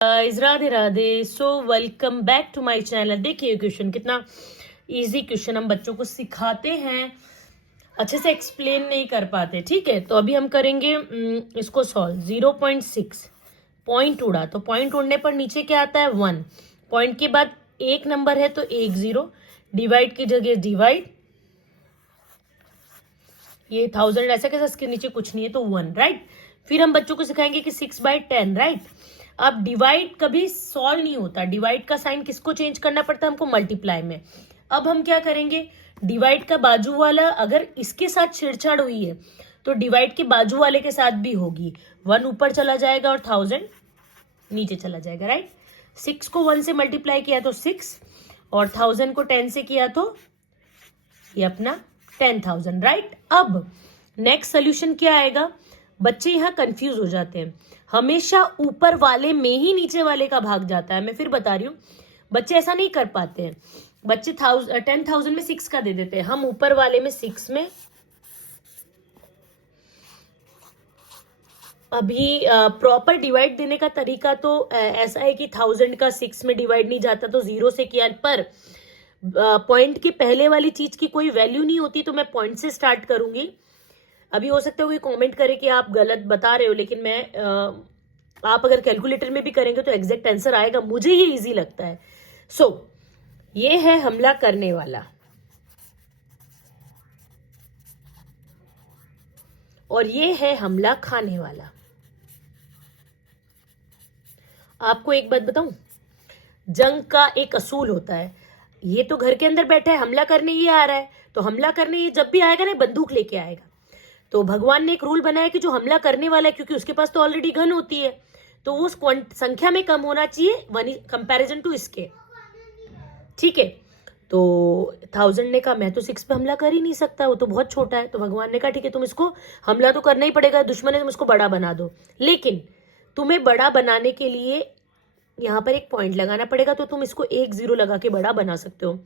Guys Radhe Radhe. So welcome back to my channel. देखिए question कितना easy question हम बच्चों को सिखाते हैं, अच्छे से एक्सप्लेन नहीं कर पाते। ठीक है, तो अभी हम करेंगे इसको सॉल्व। 0.6 पॉइंट उड़ा, तो पॉइंट उड़ने पर नीचे क्या आता है 1। पॉइंट के बाद एक नंबर है तो एक 0, डिवाइड की जगह डिवाइड, ये 1000 ऐसा कैसा, इसके नीचे कुछ नहीं है तो 1, राइट। फिर हम बच्चों को सिखाएंगे कि 6/10, राइट। अब डिवाइड कभी सॉल्व नहीं होता, डिवाइड का साइन किसको चेंज करना पड़ता है हमको, मल्टीप्लाई में। अब हम क्या करेंगे, डिवाइड का बाजू वाला अगर इसके साथ छेड़छाड़ हुई है तो डिवाइड के बाजू वाले के साथ भी होगी। 1 ऊपर चला जाएगा और 1000 नीचे चला जाएगा, राइट। 6 को 1 से मल्टीप्लाई किया तो 6, और 1000 को 10 से किया तो ये अपना 10,000, राइट। अब नेक्स्ट सोल्यूशन क्या आएगा, बच्चे यहाँ कंफ्यूज हो जाते हैं, हमेशा ऊपर वाले में ही नीचे वाले का भाग जाता है। मैं फिर बता रही हूँ, बच्चे ऐसा नहीं कर पाते हैं। बच्चे 10,000 में 6 का दे देते हैं, हम ऊपर वाले में 6 में अभी प्रॉपर डिवाइड देने का तरीका तो ऐसा है कि 1000 का 6 में डिवाइड नहीं जाता तो 0 से किया, पर पॉइंट के पहले वाली चीज की कोई वैल्यू नहीं होती तो मैं पॉइंट से स्टार्ट करूंगी। अभी हो सकता है कोई कमेंट करे कि आप गलत बता रहे हो, लेकिन मैं आप अगर कैलकुलेटर में भी करेंगे तो एग्जैक्ट आंसर आएगा, मुझे ये इजी लगता है। सो ये है हमला करने वाला, और ये है हमला खाने वाला। आपको एक बात बताऊं, जंग का एक असूल होता है, ये तो घर के अंदर बैठा है, हमला करने ये आ रहा है, तो हमला करने ये जब भी आएगा ना बंदूक लेके आएगा। तो भगवान ने एक रूल बनाया कि जो हमला करने वाला है, क्योंकि उसके पास तो ऑलरेडी गन होती है, तो वो संख्या में कम होना चाहिए कंपैरिजन टू इसके, ठीक है। तो 1000 ने कहा मैं तो 6 पे हमला कर ही नहीं सकता, वो तो बहुत छोटा है। तो भगवान ने कहा ठीक है, तुम इसको हमला तो करना ही पड़ेगा, दुश्मन है, तुम इसको बड़ा बना दो, लेकिन तुम्हें बड़ा बनाने के लिए यहाँ पर एक पॉइंट लगाना पड़ेगा, तो तुम इसको 1 0 लगा के बड़ा बना सकते हो।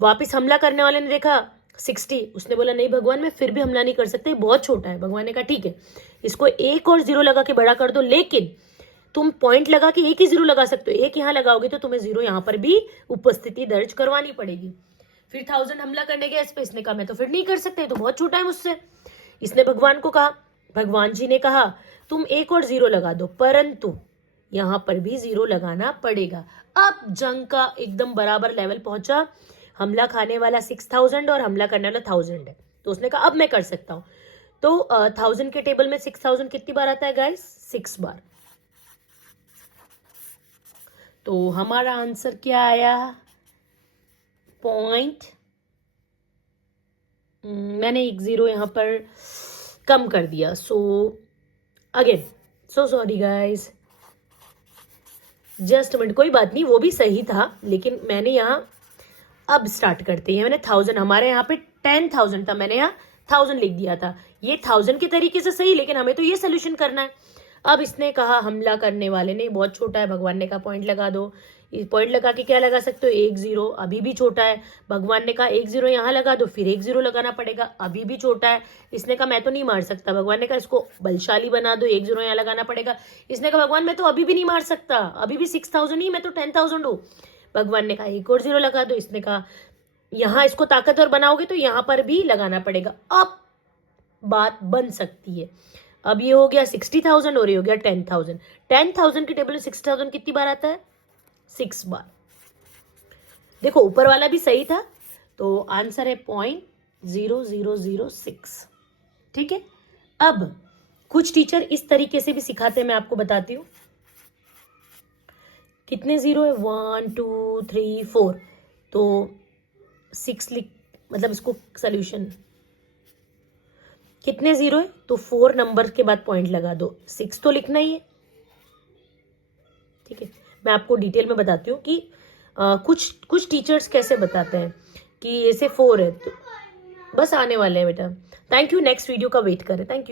वापिस हमला करने वाले ने देखा 60, उसने बोला नहीं भगवान मैं फिर भी हमला नहीं कर सकते, बहुत छोटा है। भगवान ने कहा ठीक है, इसको 1 और 0 लगा के बड़ा कर दो, लेकिन तुम पॉइंट लगा के 1 ही 0 लगा सकते हो, 1 यहाँ लगाओगे तो तुम्हें 0 यहाँ पर भी उपस्थिति दर्ज करवानी पड़ेगी। फिर 1000 हमला करने गया इस पे, इसने कहा मैं तो फिर नहीं कर सकते, तो बहुत छोटा है मुझसे। इसने भगवान को कहा, भगवान जी ने कहा तुम 1 और 0 लगा दो, परंतु यहाँ पर भी 0 लगाना पड़ेगा। अब जंग का एकदम बराबर लेवल पहुंचा, हमला खाने वाला 6000 और हमला करने वाला 1000 है, तो उसने कहा अब मैं कर सकता हूं। तो 1000 के टेबल में 6000 कितनी बार आता है गाइस, 6 बार। तो हमारा आंसर क्या आया, पॉइंट, मैंने 1 0 यहां पर कम कर दिया, so again so sorry guys, just minute, कोई बात नहीं, वो भी सही था, लेकिन मैंने यहाँ अब स्टार्ट करते हैं। मैंने 1000, हमारे यहाँ पे 10,000 था, मैंने यहाँ 1000 लिख दिया था, ये 1000 के तरीके से सही, लेकिन हमें तो ये सोल्यूशन करना है। अब इसने कहा हमला करने वाले ने, बहुत छोटा है, भगवान ने कहा पॉइंट लगा दो, पॉइंट लगा के क्या लगा सकते हो 1 0, अभी भी छोटा है। भगवान ने कहा 1 0 यहाँ लगा दो, फिर 1 0 लगाना पड़ेगा, अभी भी छोटा है। इसने कहा मैं तो नहीं मार सकता, भगवान ने कहा इसको बलशाली बना दो, 1 0 यहाँ लगाना पड़ेगा। इसने कहा भगवान मैं तो अभी भी नहीं मार सकता, अभी भी 6000 ही, मैं तो 10,000 हूँ। भगवान ने कहा 1 और 0 लगा दो, इसने कहा यहाँ इसको ताकतवर बनाओगे तो यहाँ पर भी लगाना पड़ेगा, अब बात बन सकती है। अब ये हो गया 60,000 और ये हो गया 10,000। 10,000 के टेबल में 60,000 कितनी बार आता है, 6 बार। देखो ऊपर वाला भी सही था, तो आंसर है 0.0006, ठीक है। अब कुछ टीचर इस तरीके से भी सिखाते हैं, मैं आपको बताती हूँ। कितने 0 है, 1 2 3 4, तो 6 लिख, मतलब इसको सोल्यूशन कितने 0 है, तो 4 नंबर के बाद पॉइंट लगा दो, 6 तो लिखना ही है, ठीक है। मैं आपको डिटेल में बताती हूँ कि कुछ टीचर्स कैसे बताते हैं कि ऐसे 4 है, तो बस आने वाले हैं बेटा। थैंक यू, नेक्स्ट वीडियो का वेट करें, थैंक यू।